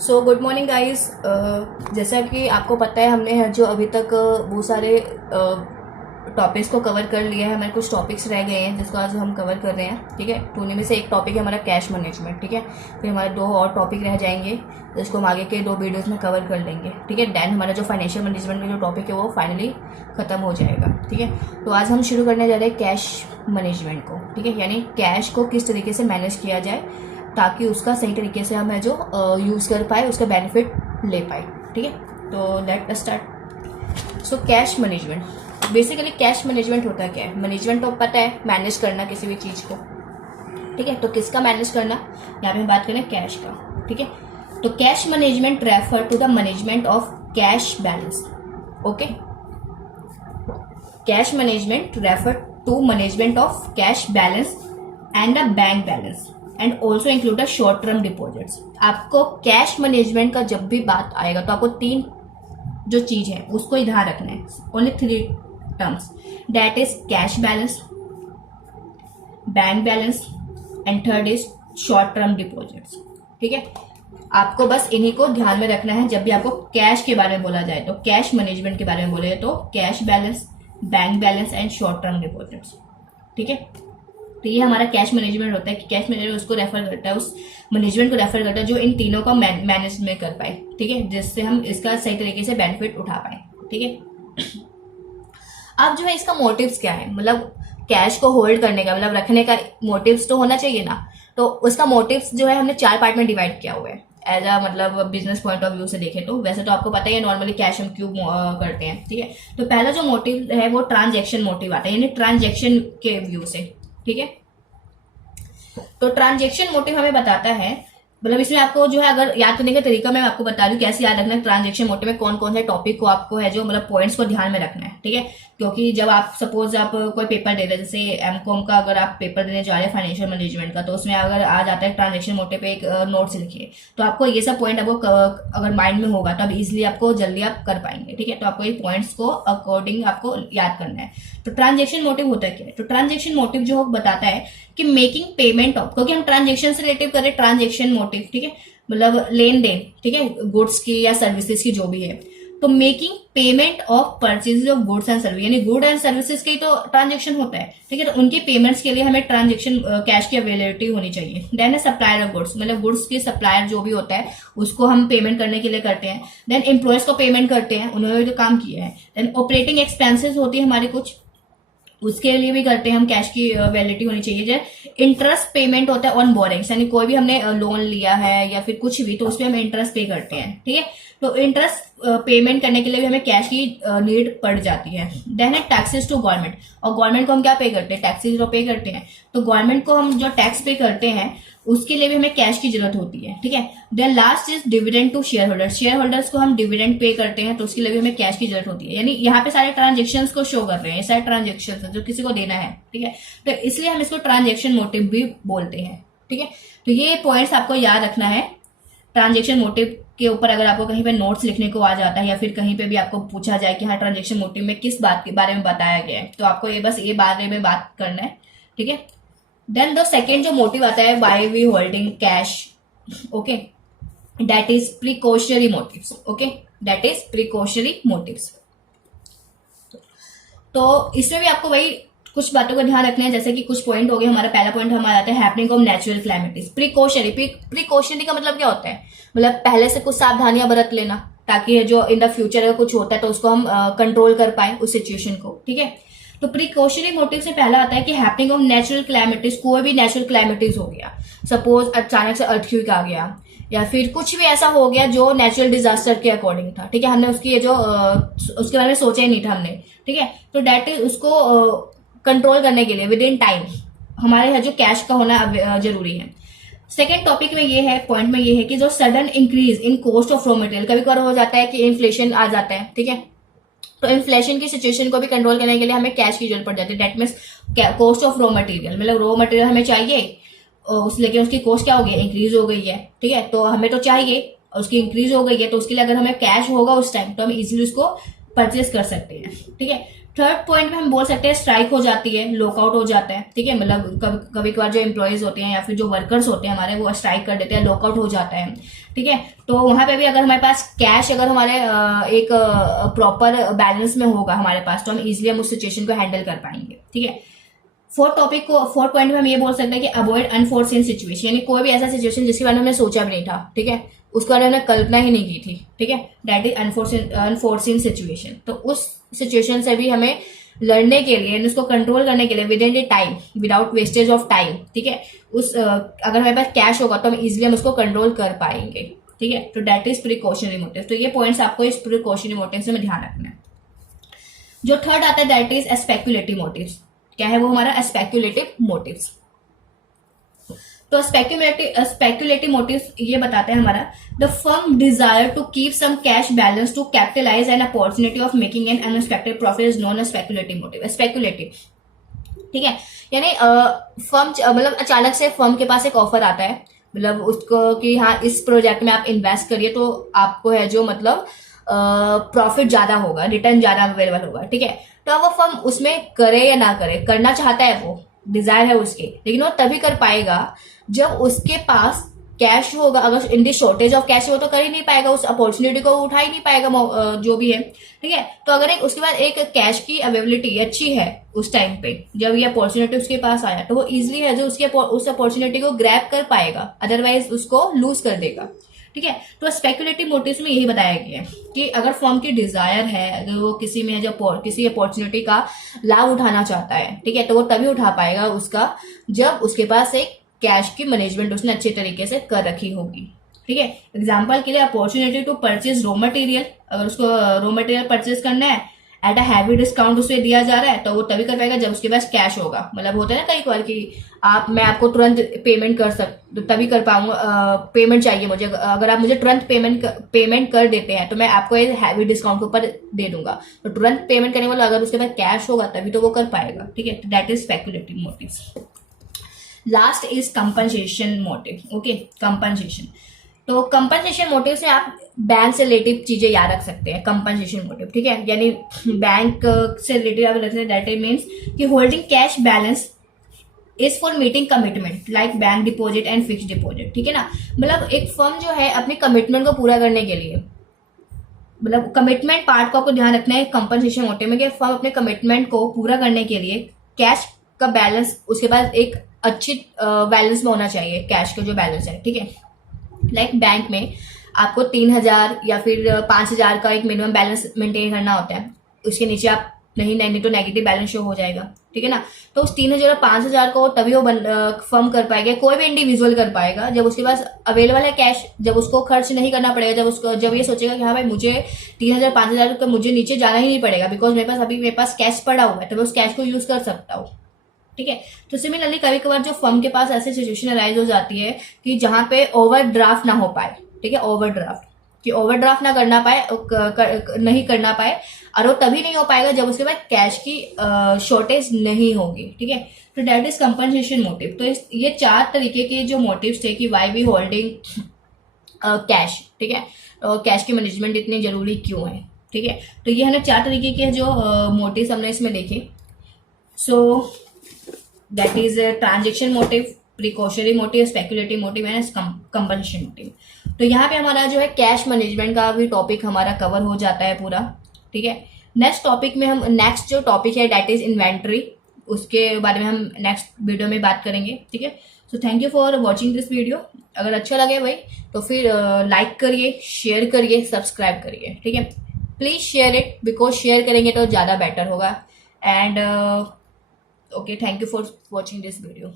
So good morning guys. जैसा कि आपको पता है हमने जो अभी तक बहुत सारे टॉपिक्स को कवर कर लिया है। हमारे कुछ टॉपिक्स रह गए हैं जिसको आज हम कवर कर रहे हैं। ठीक है, तो उनमें से एक टॉपिक है हमारा कैश मैनेजमेंट। ठीक है, फिर हमारे दो और टॉपिक रह जाएंगे जिसको हम आगे के दो वीडियोस में कवर कर लेंगे। ठीक है, देन हमारा जो फाइनेंशियल मैनेजमेंट में जो टॉपिक है वो फाइनली ख़त्म हो जाएगा। ठीक है, तो आज हम शुरू करने जा रहे हैं कैश मैनेजमेंट को। ठीक है, यानी कैश को किस तरीके से मैनेज किया जाए ताकि उसका सही तरीके से हम जो यूज़ कर पाए, उसका बेनिफिट ले पाए। ठीक है, तो let us start. So cash management, basically cash management होता क्या है? मैनेजमेंट तो पता है, मैनेज करना किसी भी चीज़ को। ठीक है, तो किसका मैनेज करना, यहाँ पे हम बात करें कैश का। ठीक है, तो cash management refer to the management of cash balance. Okay, cash management refer to management of cash balance and the bank balance and also include short term deposits. आपको कैश मैनेजमेंट का जब भी बात आएगा तो आपको तीन जो चीज है उसको ही ध्यान रखना है। Only three terms, that is cash balance, bank balance and third is short term deposits. ठीक है, आपको बस इन्हीं को ध्यान में रखना है जब भी आपको कैश के बारे में बोला जाए, तो कैश मैनेजमेंट के बारे में बोले तो cash balance, bank balance and short term deposits. ठीक है, तो ये हमारा कैश मैनेजमेंट होता है कि कैश मैनेजमेंट उसको रेफर करता है, उस मैनेजमेंट को रेफर करता है जो इन तीनों का मैनेज में कर पाए। ठीक है, जिससे हम इसका सही तरीके से बेनिफिट उठा पाए। ठीक है, अब जो है इसका मोटिव्स क्या है, मतलब कैश को होल्ड करने का, मतलब रखने का मोटिव्स तो होना चाहिए ना। तो उसका मोटिव्स जो है हमने 4 पार्ट में डिवाइड किया हुआ है एज अ मतलब बिजनेस पॉइंट ऑफ व्यू से देखें तो। वैसे तो आपको पता ही है नॉर्मली कैश हम क्यों करते हैं। ठीक है, तो पहला जो मोटिव है वो ट्रांजैक्शन मोटिव आता है, यानी ट्रांजैक्शन के व्यू से। ठीक है, तो ट्रांजैक्शन मोटिव हमें बताता है, मतलब इसमें आपको जो है अगर याद करने का तरीका मैं आपको बता दूं कैसे याद रखना है। ट्रांजैक्शन मोटिव में कौन कौन से टॉपिक को आपको है जो मतलब पॉइंट्स को ध्यान में रखना है। ठीक है, क्योंकि जब आप सपोज आप कोई पेपर दे रहे हैं, जैसे एमकॉम का अगर आप पेपर देने जा रहे हैं फाइनेंशियल मैनेजमेंट का, तो उसमें अगर आ जाता है ट्रांजैक्शन मोटिव पे एक नोट्स लिखिए, तो आपको ये सब पॉइंट आपको अगर माइंड में होगा तो आप इजिली आपको जल्दी आप कर पाएंगे। ठीक है, तो आपको ये पॉइंट्स को अकॉर्डिंग आपको याद करना है। तो ट्रांजैक्शन मोटिव होता है क्या है? तो ट्रांजैक्शन मोटिव जो बताता है कि मेकिंग पेमेंट ऑफ, क्योंकि हम ट्रांजैक्शन से रिलेटिव करें ट्रांजैक्शन मोटिव। ठीक है, मतलब लेन देन, ठीक है, गुड्स की या सर्विसेज की जो भी है, तो making payment of purchase of goods and service, यानी गुड एंड सर्विसेज की तो ट्रांजैक्शन होता है। ठीक है, तो उनकी पेमेंट्स के लिए हमें ट्रांजैक्शन कैश की अवेलेबिलिटी होनी चाहिए। देन सप्लायर ऑफ गुड्स, मतलब गुड्स के सप्लायर जो भी होता है उसको हम पेमेंट करने के लिए करते हैं। देन एम्प्लॉयज को पेमेंट करते हैं, उन्होंने जो काम किया है। देन ऑपरेटिंग एक्सपेंसेस होती है हमारी कुछ, उसके लिए भी करते हैं हम, कैश की वैलिडिटी होनी चाहिए। जैसे इंटरेस्ट पेमेंट होता है ऑन बोरिंग्स, यानी कोई भी हमने लोन लिया है या फिर कुछ भी, तो उसमें हम इंटरेस्ट पे करते हैं। ठीक है, तो इंटरेस्ट पेमेंट करने के लिए भी हमें कैश की नीड पड़ जाती है। देन है टैक्सेस टू गवर्नमेंट, और गवर्नमेंट को हम क्या पे करते हैं? टैक्सेस जो पे करते हैं, तो गवर्नमेंट को हम जो टैक्स पे करते हैं उसके लिए भी हमें कैश की जरूरत होती है। ठीक है, then last is dividend to shareholders, shareholders को हम डिविडेंड पे करते हैं तो उसके लिए भी हमें कैश की जरूरत होती है। यानी यहाँ पे सारे ट्रांजेक्शन को शो कर रहे हैं, सारे ट्रांजेक्शन जो किसी को देना है। ठीक है, तो इसलिए हम इसको ट्रांजेक्शन मोटिव भी बोलते हैं। ठीक है, तो ये पॉइंट्स आपको याद रखना है। ट्रांजेक्शन मोटिव के ऊपर अगर आपको कहीं पे नोट्स लिखने को आ जाता है या फिर कहीं पे भी आपको पूछा जाए कि हाँ ट्रांजेक्शन मोटिव में किस बात के बारे में बताया गया है, तो आपको ये बस ये बारे में बात करना है। ठीक है, देन द सेकेंड जो मोटिव आता है, why we holding cash, okay, that is precautionary motives. Okay, that is precautionary motives. तो इसमें भी आपको वही कुछ बातों का ध्यान रखना है, जैसे कि कुछ पॉइंट हो गए। हमारा पहला पॉइंट हमारा आता है happening of natural climates. Precautionary, precautionary का मतलब क्या होता है? मतलब पहले से कुछ सावधानियां बरत लेना ताकि जो इन द फ्यूचर अगर कुछ होता है तो उसको हम कंट्रोल कर पाए उस सिचुएशन को। ठीक है, तो प्रिकॉशनरी मोटिव से पहला आता है कि हैपनिंग ऑफ नेचुरल क्लाइमेटिस, कोई भी नेचुरल क्लाइमेटिस हो गया, सपोज अचानक से अर्थक्वेक आ गया या फिर कुछ भी ऐसा हो गया जो नेचुरल डिजास्टर के अकॉर्डिंग था। ठीक है, हमने उसकी ये जो उसके बारे में सोचा ही नहीं था हमने। ठीक है, तो डेट इज उसको कंट्रोल करने के लिए विद इन टाइम हमारे यहाँ जो कैश का होना जरूरी है। सेकेंड टॉपिक में ये है, पॉइंट में ये है कि जो sudden increase in cost of raw material, कभी कभार हो जाता है कि इन्फ्लेशन आ जाता है। ठीक है, तो इन्फ्लेशन की सिचुएशन को भी कंट्रोल करने के लिए हमें कैश की जरूरत पड़ जाती है। That means cost of raw material, मतलब रॉ मटेरियल हमें चाहिए, लेकिन उसकी कॉस्ट क्या हो गई? इंक्रीज हो गई है। ठीक है, तो हमें तो चाहिए, उसकी इंक्रीज हो गई है, तो उसके लिए अगर हमें कैश होगा उस टाइम तो हम इजीली उसको परचेज कर सकते हैं। ठीक है, थर्ड पॉइंट में हम बोल सकते हैं स्ट्राइक हो जाती है, लॉकआउट हो जाता है, ठीक है, मतलब कभी कभार जो एम्प्लॉयज होते हैं या फिर जो वर्कर्स होते हैं हमारे वो स्ट्राइक कर देते हैं, लॉकआउट हो जाता है, ठीक है। तो वहां पे भी अगर हमारे पास कैश अगर हमारे एक प्रॉपर बैलेंस में होगा हमारे पास, तो हम इजिली हम उस सिचुएशन को हैंडल कर पाएंगे, ठीक है। फोर्थ पॉइंट में हम ये बोल सकते हैं कि अवॉइड अनफोर्सिन सिचुएशन, यानी कोई भी ऐसा सिचुएशन जिसके बारे में हमने सोचा भी नहीं था, ठीक है, उसके बारे में हमने कल्पना ही नहीं की थी, ठीक है, दैट इज अनफोर्सिन सिचुएशन। तो उस सिचुएशन से भी हमें लड़ने के लिए, उसको कंट्रोल करने के लिए with in the time, without wastage of time, ठीक है, अगर हमारे पास कैश होगा तो हम इजिली हम उसको कंट्रोल कर पाएंगे, ठीक है। तो दैट इज प्रिकॉशनरी मोटिव। तो ये पॉइंट्स आपको इस प्रिकॉशनरी मोटिव से में ध्यान रखना है। जो थर्ड आता है दैट इज स्पेक्युलेटिव मोटिव्स। क्या है वो हमारा स्पेक्युलेटिव मोटिव्स। तो स्पेक्युलेटिव मोटिव्स ये बताते हैं हमारा the firm desire to keep some cash balance to capitalize an opportunity of making an unexpected profit is known as speculative motive. Speculative, ठीक है, यानी फर्म मतलब अचानक से फर्म के पास एक ऑफर आता है, मतलब उसको कि हाँ इस प्रोजेक्ट में आप इन्वेस्ट करिए तो आपको है जो मतलब प्रॉफिट ज्यादा होगा, रिटर्न ज्यादा अवेलेबल होगा, ठीक है। तो अब वो फर्म उसमें करे या ना करे, करना चाहता है, वो डिजायर है उसके, लेकिन वो तभी कर पाएगा जब उसके पास कैश होगा। अगर इन दी शॉर्टेज ऑफ कैश हो तो कर ही नहीं पाएगा, उस अपॉर्चुनिटी को उठा ही नहीं पाएगा जो भी है, ठीक है। तो अगर उसके बाद एक कैश की अवेलेबिलिटी अच्छी है उस टाइम पे, जब ये अपॉर्चुनिटी उसके पास आया, तो वो इजिली है जो उस अपॉर्चुनिटी को ग्रैब कर पाएगा, अदरवाइज उसको लूज कर देगा, ठीक है। तो स्पेक्युलेटिव मोटिव्स में यही बताया गया है कि अगर फर्म की डिजायर है, अगर वो किसी में जो किसी अपॉर्चुनिटी का लाभ उठाना चाहता है, ठीक है, तो वो तभी उठा पाएगा उसका जब उसके पास एक कैश की मैनेजमेंट उसने अच्छे तरीके से कर रखी होगी, ठीक है। एग्जाम्पल के लिए opportunity to purchase raw material, अगर उसको रॉ मटेरियल परचेज करना है एट अ हैवी डिस्काउंट उसे दिया जा रहा है, तो वो तभी कर पाएगा जब उसके पास कैश होगा। मतलब होता है ना कई बार कि मैं आपको तुरंत पेमेंट कर तभी कर पाऊंगा, पेमेंट चाहिए मुझे, अगर आप मुझे तुरंत पेमेंट कर देते हैं तो मैं आपको एक हैवी डिस्काउंट के ऊपर दे दूंगा। तो तुरंत पेमेंट करने वाला अगर उसके पास कैश होगा तभी तो वो कर पाएगा, ठीक है। That is speculative motives. Last is compensation motive. Okay, compensation. तो कंपनसेशन मोटिव से आप बैंक से रिलेटिव चीजें याद रख सकते हैं। कंपनसेशन मोटिव, ठीक है, यानी बैंक से रिलेटिव आप रख सकते हैं। दैट इट मीन्स कि holding cash balance is for meeting commitment like bank deposit and fix deposit, ठीक है ना। मतलब एक फर्म जो है अपने कमिटमेंट को पूरा करने के लिए, मतलब कमिटमेंट पार्ट को आपको ध्यान रखना है कंपनसेशन मोटिव में, कि फर्म अपने कमिटमेंट को पूरा करने के लिए कैश का बैलेंस उसके पास एक अच्छी बैलेंस में होना चाहिए, कैश का जो बैलेंस है, ठीक है। लाइक बैंक में आपको 3,000 या फिर 5,000 का एक मिनिमम बैलेंस मेंटेन करना होता है, उसके नीचे आप नहीं तो नेगेटिव बैलेंस शो हो जाएगा, ठीक है ना। तो उस 3,000 और 5,000 को तभी वो फर्म कर पाएगा, कोई भी इंडिविजुअल कर पाएगा जब उसके पास अवेलेबल है कैश, जब उसको खर्च नहीं करना पड़ेगा, जब ये सोचेगा कि हाँ भाई मुझे 3,000 5,000 का मुझे नीचे जाना ही नहीं पड़ेगा, बिकॉज मेरे पास कैश पड़ा हुआ है, तो मैं उस कैश को यूज कर सकता हूँ, ठीक है। तो सिमिलरली कभी कभार जो फर्म के पास ऐसी सिचुएशन अराइज हो जाती है कि जहां पे ओवरड्राफ्ट ना हो पाए, ठीक है, ओवरड्राफ्ट ना करना पाए, नहीं करना पाए, और वो तभी नहीं हो पाएगा जब उसके बाद कैश की शॉर्टेज नहीं होगी, ठीक है। तो दैट इज कंपनसेशन मोटिव। तो ये 4 तरीके के जो मोटिव्स थे कि वाई वी होल्डिंग कैश, ठीक है, कैश की मैनेजमेंट इतनी जरूरी क्यों है, ठीक है। तो ये है ना 4 तरीके के जो मोटिव्स हमने इसमें देखे। So that is transaction motive, precautionary motive, speculative motive and compensation motive. तो यहाँ पे हमारा जो है कैश मैनेजमेंट का भी टॉपिक हमारा कवर हो जाता है पूरा, ठीक है। नेक्स्ट जो टॉपिक है दैट इज इन्वेंट्री, उसके बारे में हम नेक्स्ट वीडियो में बात करेंगे, ठीक है। So thank you for watching this video. अगर अच्छा लगे भाई तो फिर लाइक करिए, शेयर करिए, सब्सक्राइब करिए, ठीक है। Please share it, because share करेंगे तो ज्यादा बेटर होगा। And okay, thank you for watching this video.